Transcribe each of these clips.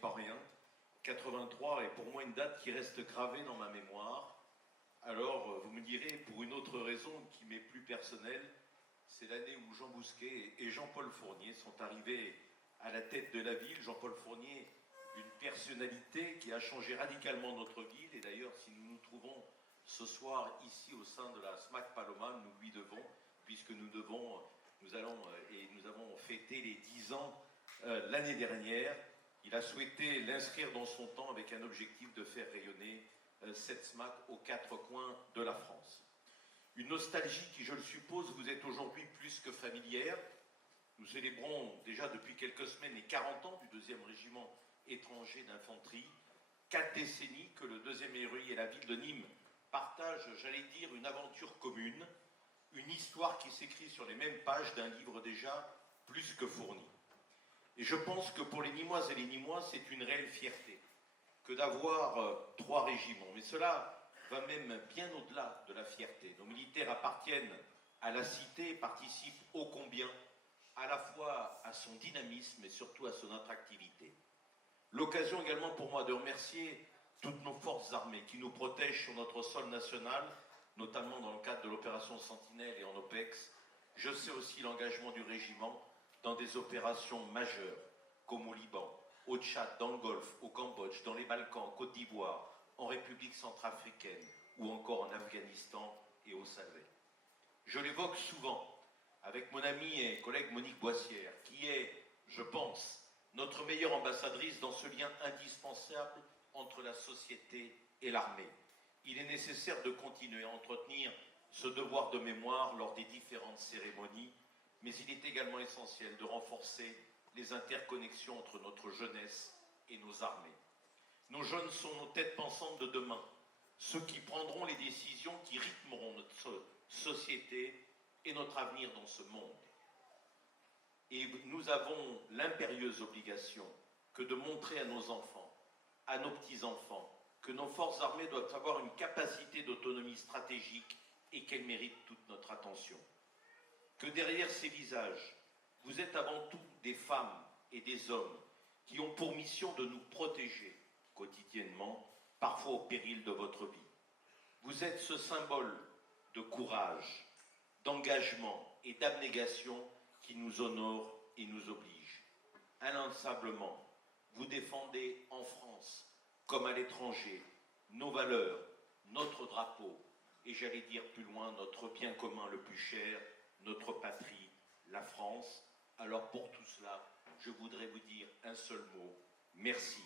pas rien. 83 est pour moi une date qui reste gravée dans ma mémoire. Alors, vous me direz, pour une autre raison qui m'est plus personnelle, c'est l'année où Jean Bousquet et Jean-Paul Fournier sont arrivés à la tête de la ville. Jean-Paul Fournier, une personnalité qui a changé radicalement notre ville. Et d'ailleurs, si nous nous trouvons ce soir ici au sein de la SMAC Paloma, nous lui devons, puisque nous avons fêté les 10 ans l'année dernière. Il a souhaité l'inscrire dans son temps avec un objectif de faire rayonner cette SMAC aux 4 coins de la France. Une nostalgie qui, je le suppose, vous est aujourd'hui plus que familière. Nous célébrons déjà depuis quelques semaines les 40 ans du 2e régiment étranger d'infanterie, 4 décennies que le 2e RUI et la ville de Nîmes partagent, j'allais dire, une aventure commune, une histoire qui s'écrit sur les mêmes pages d'un livre déjà plus que fourni. Et je pense que pour les Nîmoises et les Nîmois, c'est une réelle fierté que d'avoir 3 régiments. Mais cela va même bien au-delà de la fierté. Nos militaires appartiennent à la cité et participent ô combien à la fois à son dynamisme et surtout à son attractivité. L'occasion également pour moi de remercier toutes nos forces armées qui nous protègent sur notre sol national, notamment dans le cadre de l'opération Sentinelle et en OPEX. Je sais aussi l'engagement du régiment dans des opérations majeures, comme au Liban, au Tchad, dans le Golfe, au Cambodge, dans les Balkans, en Côte d'Ivoire, en République centrafricaine ou encore en Afghanistan et au Sahel. Je l'évoque souvent avec mon amie et collègue Monique Boissière, qui est, je pense, notre meilleure ambassadrice dans ce lien indispensable entre la société et l'armée. Il est nécessaire de continuer à entretenir ce devoir de mémoire lors des différentes cérémonies, mais il est également essentiel de renforcer les interconnexions entre notre jeunesse et nos armées. Nos jeunes sont nos têtes pensantes de demain, ceux qui prendront les décisions qui rythmeront notre société et notre avenir dans ce monde. Et nous avons l'impérieuse obligation que de montrer à nos enfants, à nos petits-enfants, que nos forces armées doivent avoir une capacité d'autonomie stratégique et qu'elles méritent toute notre attention. Que derrière ces visages, vous êtes avant tout des femmes et des hommes qui ont pour mission de nous protéger quotidiennement, parfois au péril de votre vie. Vous êtes ce symbole de courage, d'engagement et d'abnégation qui nous honore et nous oblige. Inlassablement, vous défendez en France comme à l'étranger nos valeurs, notre drapeau et j'allais dire plus loin notre bien commun le plus cher, notre patrie, la France. Alors pour tout cela, je voudrais vous dire un seul mot, merci.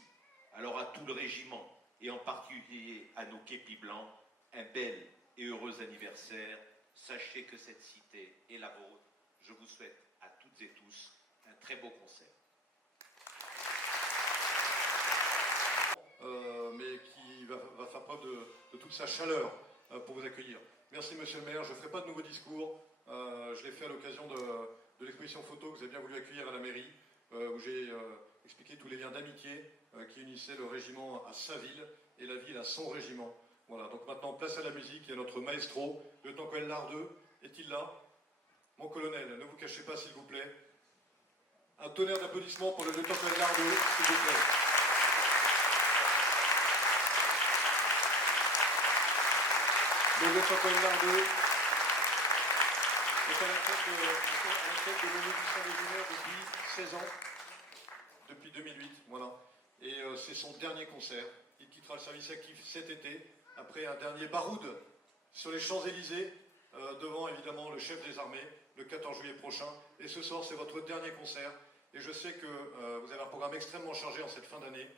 Alors à tout le régiment et en particulier à nos képis blancs, un bel et heureux anniversaire. Sachez que cette cité est la vôtre. Je vous souhaite à toutes et tous un très beau concert. Mais qui va faire preuve de toute sa chaleur pour vous accueillir. Merci Monsieur le maire, je ne ferai pas de nouveau discours. Je l'ai fait à l'occasion de l'exposition photo que vous avez bien voulu accueillir à la mairie, où j'ai expliqué tous les liens d'amitié qui unissaient le régiment à sa ville et la ville à son régiment. Voilà, donc maintenant place à la musique, il y a notre maestro, le lieutenant-colonel Lardeux, est-il là? Mon colonel, ne vous cachez pas s'il vous plaît. Un tonnerre d'applaudissements pour le lieutenant-colonel Lardeux, s'il vous plaît. Le lieutenant-colonel Lardeux est à la tête de l'Union légionnaire depuis 16 ans, depuis 2008, voilà. Et c'est son dernier concert. Il quittera le service actif cet été, après un dernier baroud sur les Champs-Élysées, devant évidemment le chef des armées, le 14 juillet prochain. Et ce soir, c'est votre dernier concert. Et je sais que vous avez un programme extrêmement chargé en cette fin d'année.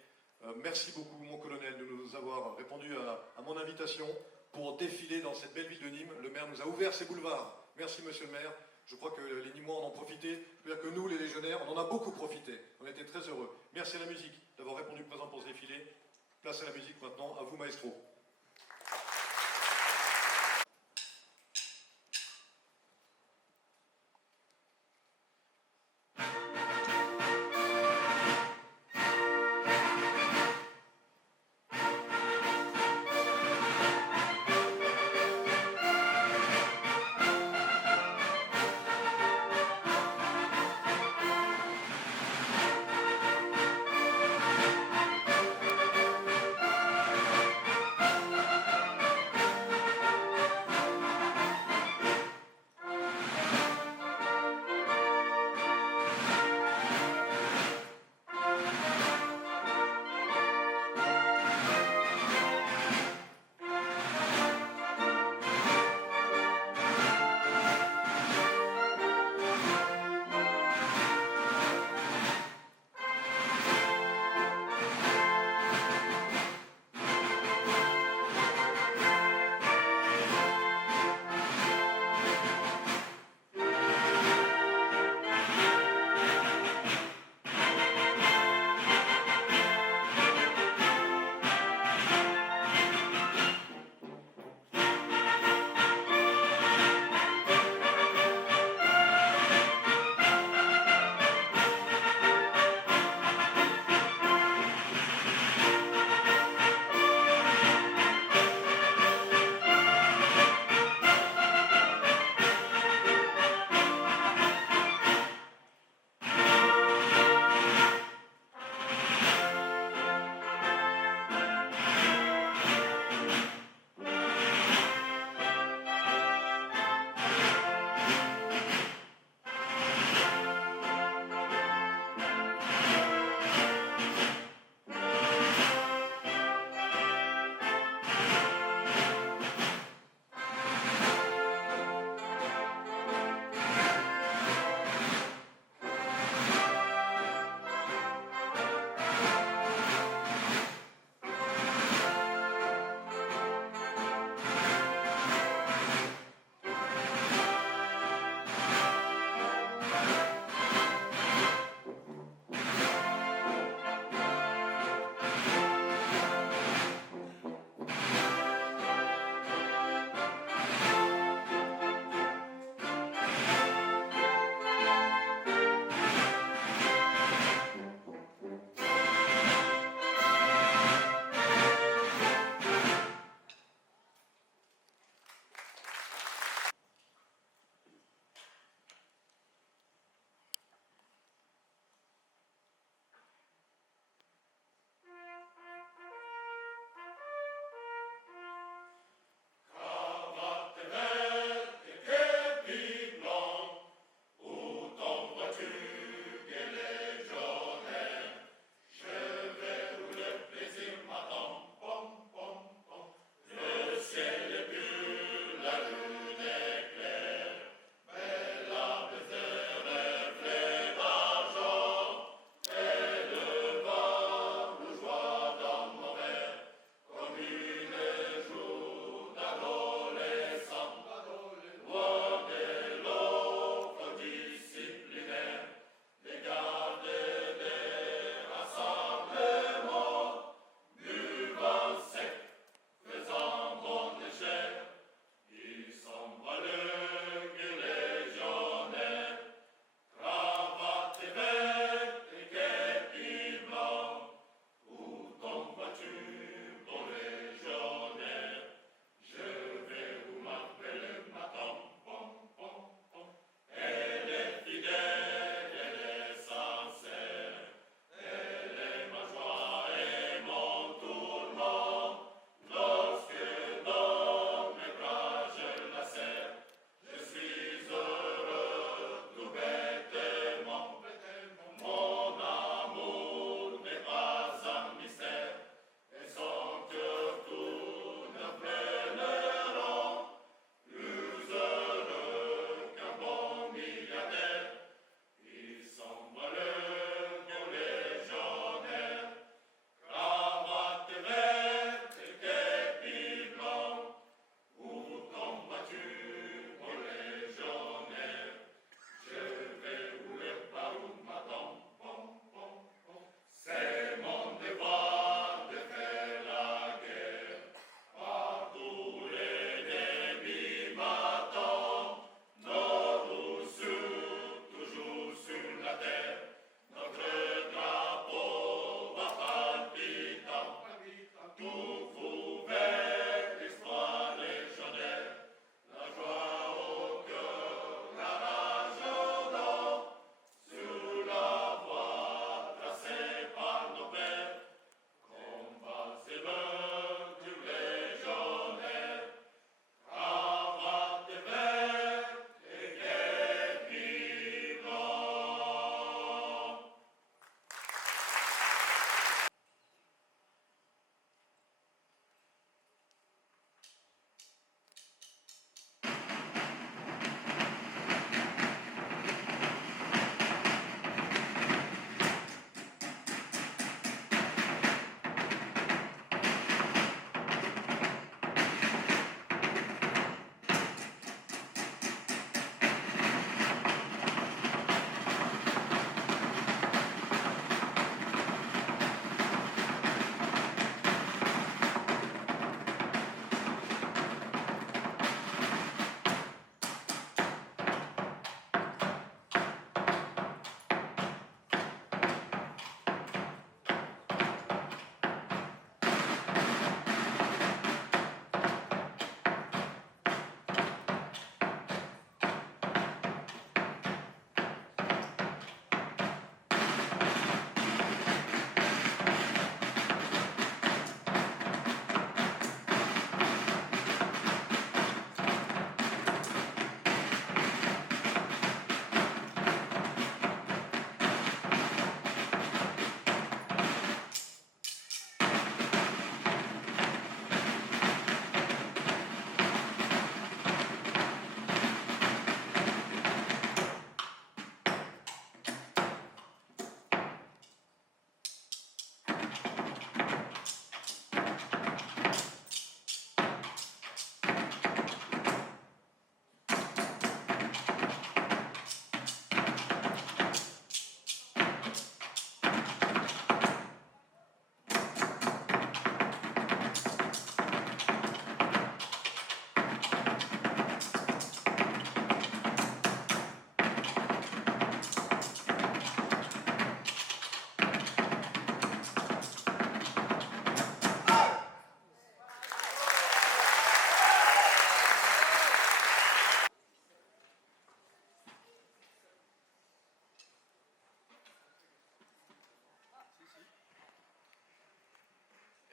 Merci beaucoup, mon colonel, de nous avoir répondu à mon invitation pour défiler dans cette belle ville de Nîmes. Le maire nous a ouvert ses boulevards. Merci, monsieur le maire. Je crois que les Nîmois en ont profité. Je veux dire que nous, les légionnaires, on en a beaucoup profité. On était très heureux. Merci à la musique d'avoir répondu présent pour ce défilé. Place à la musique maintenant. À vous, maestro.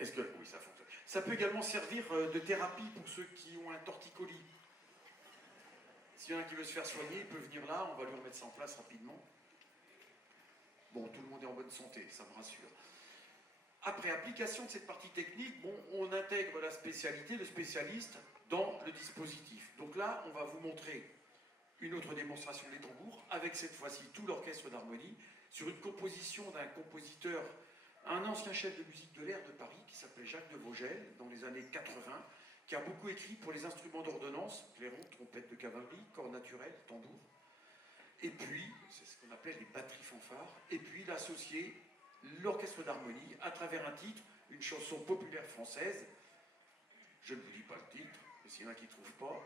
Est-ce que oui, ça fonctionne. Ça peut également servir de thérapie pour ceux qui ont un torticolis. S'il y en a un qui veut se faire soigner, il peut venir là, on va lui remettre ça en place rapidement. Bon, tout le monde est en bonne santé, ça me rassure. Après application de cette partie technique, bon, on intègre la spécialité, le spécialiste, dans le dispositif. Donc là, on va vous montrer une autre démonstration des tambours, avec cette fois-ci tout l'orchestre d'harmonie, sur une composition d'un compositeur, un ancien chef de musique de l'air de Paris, qui s'appelait Jacques de Vogel, dans les années 80, qui a beaucoup écrit pour les instruments d'ordonnance, clairon, trompette de cavalerie, corps naturel, tambour. Et puis, c'est ce qu'on appelle les batteries fanfares, et puis l'associer l'orchestre d'harmonie à travers un titre, une chanson populaire française. Je ne vous dis pas le titre, mais s'il y en a qui ne trouvent pas,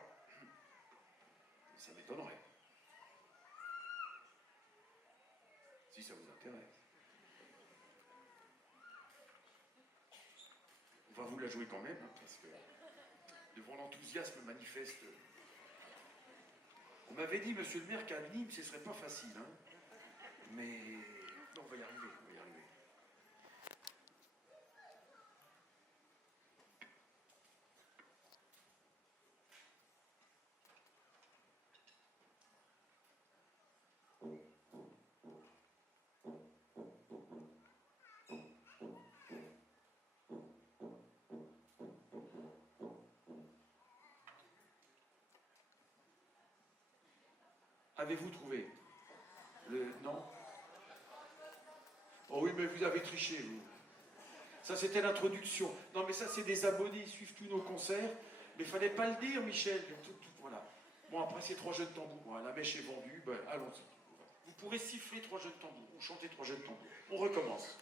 ça m'étonnerait. Si ça vous intéresse. On va vous la jouer quand même, hein, parce que devant l'enthousiasme manifeste. On m'avait dit, monsieur le maire, qu'à Nîmes, ce ne serait pas facile. Hein, mais non, on va y arriver, on va y arriver. Avez-vous trouvé le... Non? Oh oui, mais vous avez triché, vous. Ça, c'était l'introduction. Non, mais ça, c'est des abonnés, ils suivent tous nos concerts. Mais il fallait pas le dire, Michel. Voilà. Bon, après, c'est 3 jeunes tambours. Voilà, la mèche est vendue. Ben, allons-y. Vous pourrez siffler 3 jeunes tambours ou chanter 3 jeunes tambours. On recommence.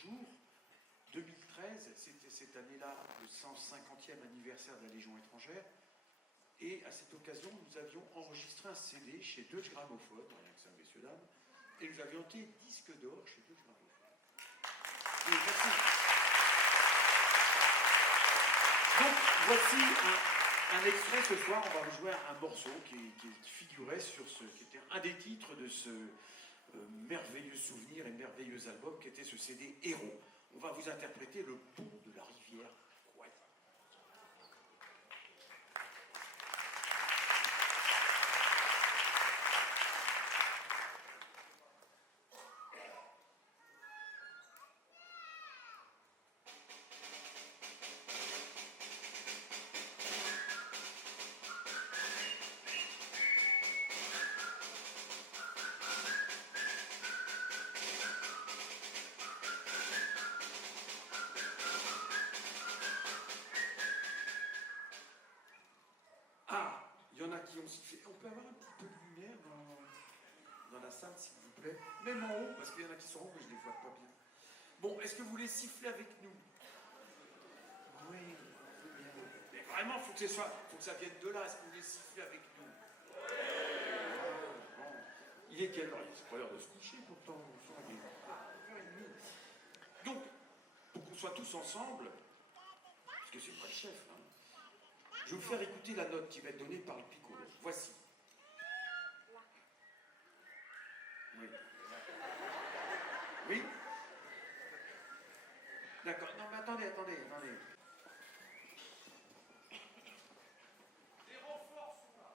toujours. 2013, c'était cette année-là le 150e anniversaire de la Légion étrangère. Et à cette occasion, nous avions enregistré un CD chez Deutsche Grammophon, rien que ça, messieurs, dames, et nous avions été disque d'or chez Deutsche Grammophon. Et merci. Donc, voici un extrait ce soir. On va vous jouer un morceau qui figurait qui était un des titres de ce merveilleux souvenir et merveilleux album qui était ce CD Héros. On va vous interpréter le pont de la rivière Kwai. Il y en a qui ont sifflé. On peut avoir un petit peu de lumière dans la salle, s'il vous plaît. Même en haut, parce qu'il y en a qui sont en haut, mais je ne les vois pas bien. Bon, est-ce que vous voulez siffler avec nous? Oui, bien. Mais vraiment, il faut que ça vienne de là. Est-ce que vous voulez siffler avec nous? Oui. Bon. Il est quelle heure? C'est pas l'heure de se coucher, pourtant. Donc, pour qu'on soit tous ensemble, parce que c'est moi le chef, hein, je vais vous faire écouter la note qui va être donnée par le piccolo. Voici. Oui. Oui? D'accord. Non, mais attendez. Les renforts sont là.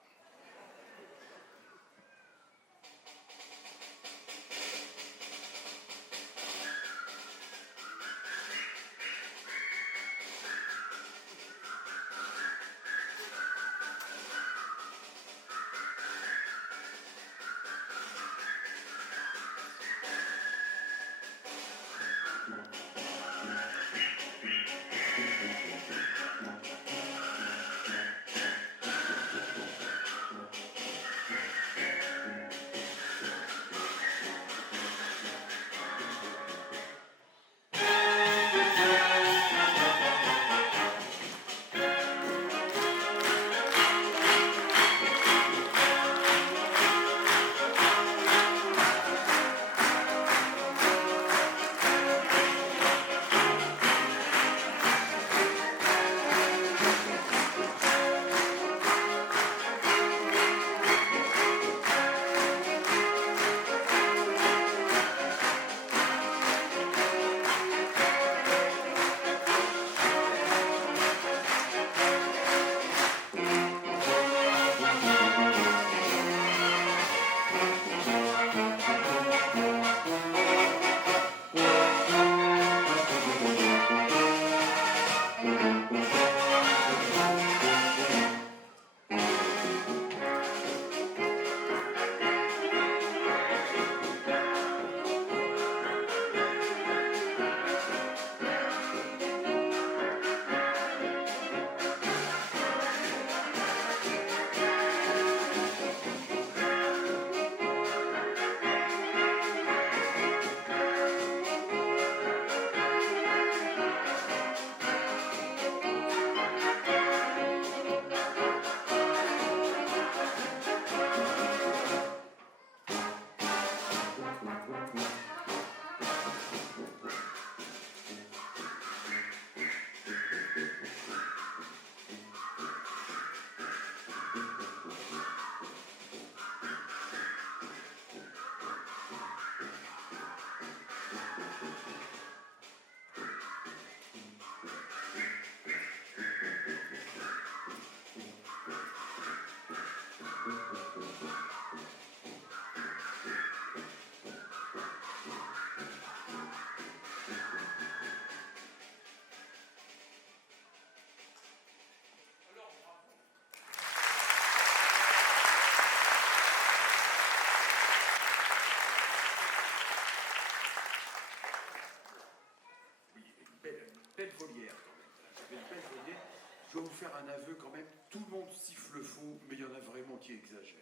Belle volière quand même. Une belle volière. Je dois vous faire un aveu quand même. Tout le monde siffle faux, mais il y en a vraiment qui exagèrent.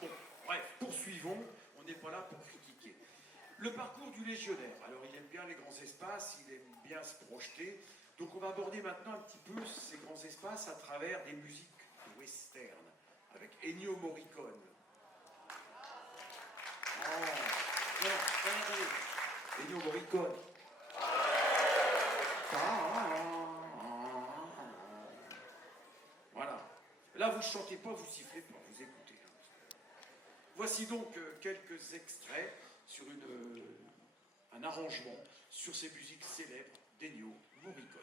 Bon, bref, poursuivons. On n'est pas là pour critiquer. Le parcours du légionnaire. Alors, il aime bien les grands espaces, il aime bien se projeter. Donc, on va aborder maintenant un petit peu ces grands espaces à travers des musiques western, avec Ennio Morricone. Oh, non, attendez. Ennio Morricone. Voilà. Là, vous ne chantez pas, vous sifflez pas, vous écoutez. Voici donc quelques extraits sur un arrangement sur ces musiques célèbres d'Ennio Morricone.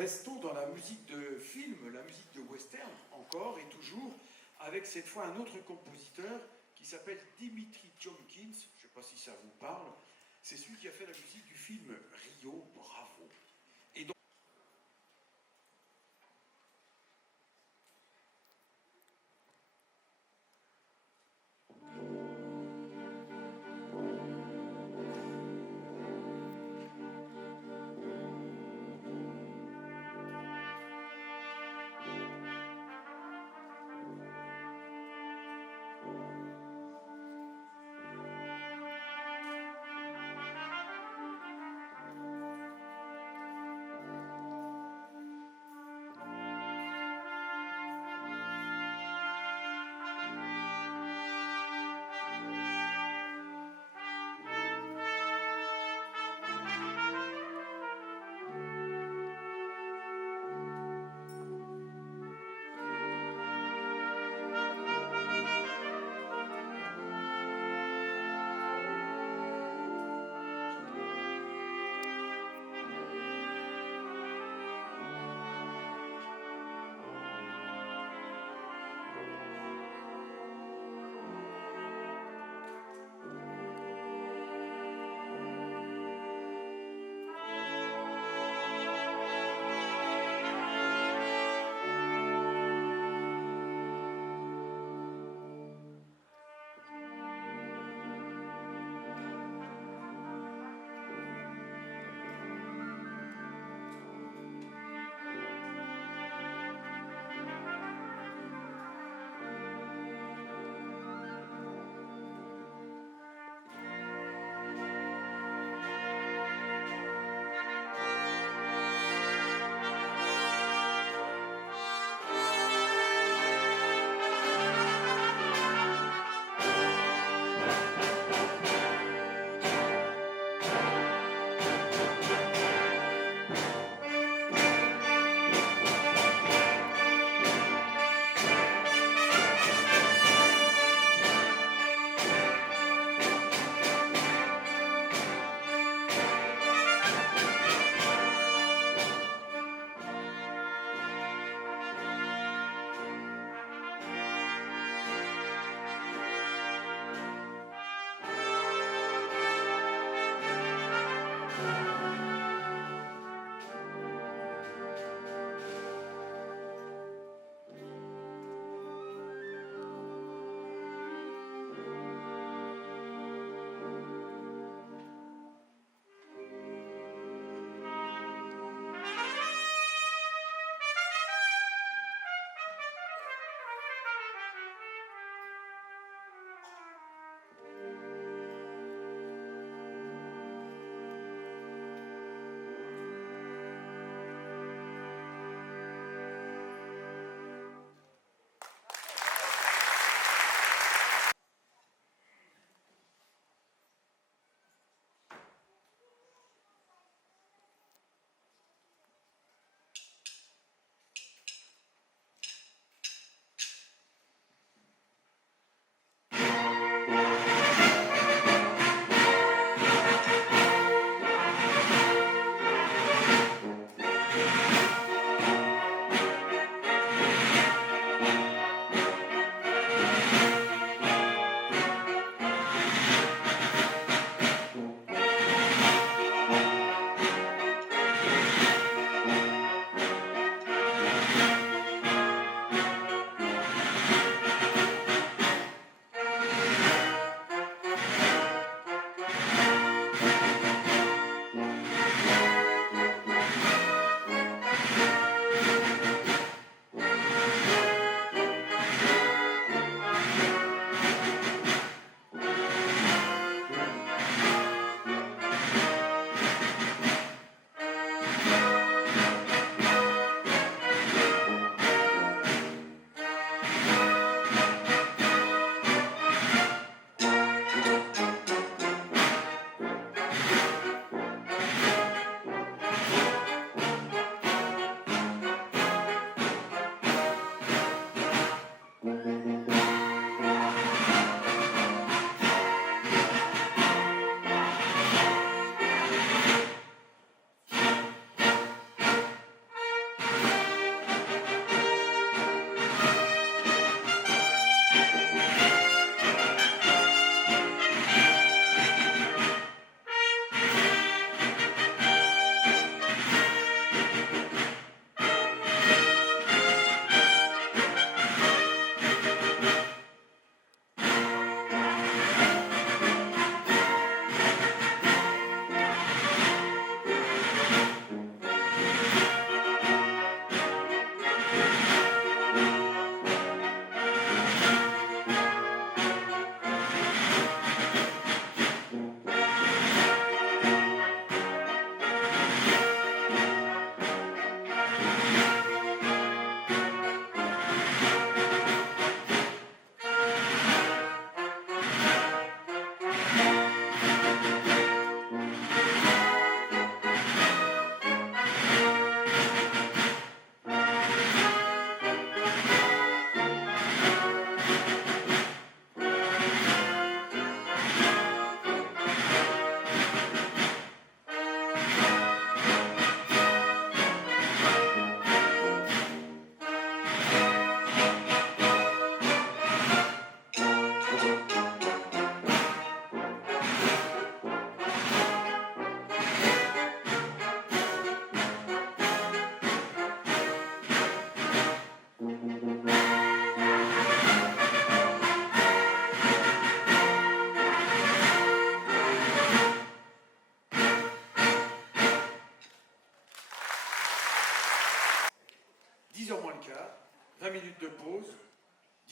Restons dans la musique de film, la musique de western, encore et toujours, avec cette fois un autre compositeur qui s'appelle Dimitri Tiomkins. Je ne sais pas si ça vous parle. C'est celui qui a fait la musique du film Rio Bravo. Et donc,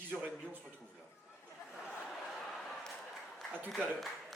6h30, on se retrouve là. À tout à l'heure.